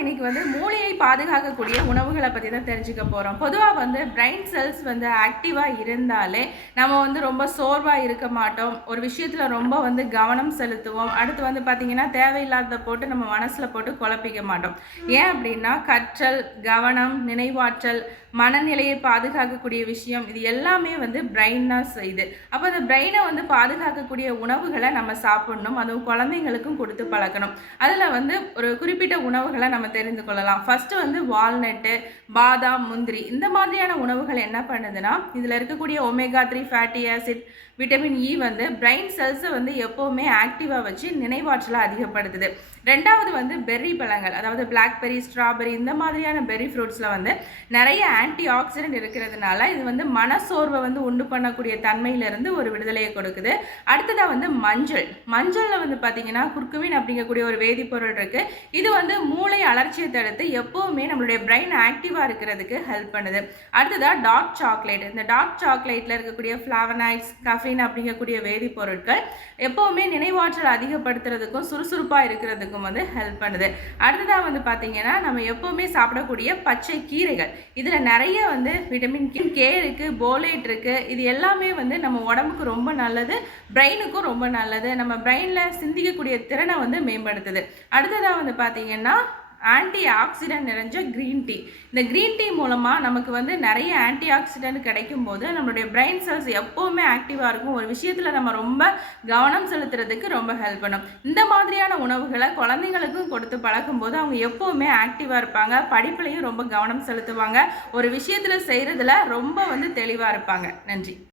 இன்னைக்கு வந்து மூளையை பாதுகாக்கக்கூடிய உணவுகளை பற்றி தான் தெரிஞ்சுக்க போகிறோம் பொதுவாக வந்து பிரைன் செல்ஸ் வந்து ஆக்டிவாக இருந்தாலே நம்ம வந்து ரொம்ப சோர்வாக இருக்க மாட்டோம். ஒரு விஷயத்தில் ரொம்ப வந்து கவனம் செலுத்துவோம். அடுத்து வந்து பார்த்திங்கன்னா தேவையில்லாத போட்டு நம்ம மனசில் போட்டு குழப்பிக்க மாட்டோம். ஏன் அப்படின்னா கற்றல் கவனம் நினைவாற்றல் மனநிலையை பாதுகாக்கக்கூடிய விஷயம் இது எல்லாமே வந்து பிரெயின் தான் செய்யுது. அப்போ அந்த பிரெயினை வந்து பாதுகாக்கக்கூடிய உணவுகளை நம்ம சாப்பிடணும். அதுவும் குழந்தைங்களுக்கும் கொடுத்து பழக்கணும். அதில் வந்து ஒரு குறிப்பிட்ட உணவுகளை நம்ம நம்ம தெரிந்து கொள்ளலாம். ஃபர்ஸ்ட் வந்து வால்நட்டு பாதாம் முந்திரி. இந்த மாதிரியான உணவுகள் என்ன பண்ணுதுன்னா இதில் இருக்கக்கூடிய omega three fatty acid vitamin E வந்து பிரெயின் செல்ஸை வந்து எப்போவுமே ஆக்டிவாக வச்சு நினைவாற்றலை அதிகப்படுத்துது. ரெண்டாவது வந்து பெர்ரி பழங்கள் அதாவது பிளாக்பெர்ரி ஸ்ட்ராபெரி இந்த மாதிரியான பெர்ரி ஃப்ரூட்ஸில் வந்து நிறைய ஆன்டி ஆக்சிடென்ட் இருக்கிறதுனால இது வந்து மனசோர்வை வந்து உண்டு பண்ணக்கூடிய தன்மையிலிருந்து ஒரு விடுதலையை கொடுக்குது. அடுத்ததாக வந்து மஞ்சள். மஞ்சளில் வந்து பார்த்தீங்கன்னா குர்குமின் அப்படிங்கக்கூடிய ஒரு வேதிப்பொருள் இருக்குது இது வந்து மூ அலர்ச்சியை தடுத்து எப்போவுமே நம்மளுடைய பிரெயின் ஆக்டிவாக இருக்கிறதுக்கு ஹெல்ப் பண்ணுது. அடுத்ததாக டார்க் சாக்லேட் இந்த டார்க் சாக்லேட்டில் இருக்கக்கூடிய ஃப்ளாவனாய்ட்ஸ் கஃபின் அப்படிங்கக்கூடிய வேதிப்பொருட்கள் எப்போவுமே நினைவாற்றல் அதிகப்படுத்துறதுக்கும் சுறுசுறுப்பாக இருக்கிறதுக்கும் வந்து ஹெல்ப் பண்ணுது. அடுத்ததாக வந்து பார்த்தீங்கன்னா நம்ம எப்போவுமே சாப்பிடக்கூடிய பச்சை கீரைகள். இதில் நிறைய வந்து விட்டமின் கே இருக்குது போலேட் இருக்குது இது எல்லாமே வந்து நம்ம உடம்புக்கு ரொம்ப நல்லது பிரெயினுக்கும் ரொம்ப நல்லது. நம்ம பிரெயினில் சிந்திக்கக்கூடிய திறனை வந்து மேம்படுத்துது. அடுத்ததாக வந்து பார்த்தீங்கன்னா ஆன்டி ஆக்சிடென்ட் நிறைஞ்ச க்ரீன் டீ இந்த க்ரீன் டீ மூலமாக நமக்கு வந்து நிறைய ஆன்டி ஆக்சிடென்ட் கிடைக்கும் போது நம்மளுடைய பிரெயின் செல்ஸ் எப்போவுமே ஆக்டிவாக இருக்கும். ஒரு விஷயத்தில் நம்ம ரொம்ப கவனம் செலுத்துறதுக்கு ரொம்ப ஹெல்ப் பண்ணும். இந்த மாதிரியான உணவுகளை குழந்தைங்களுக்கும் கொடுத்து பழக்கும்போது அவங்க எப்போவுமே ஆக்டிவாக இருப்பாங்க. படிப்புலையும் ரொம்ப கவனம் செலுத்துவாங்க. ஒரு விஷயத்தில் செய்கிறதுல ரொம்ப வந்து தெளிவாக இருப்பாங்க. நன்றி.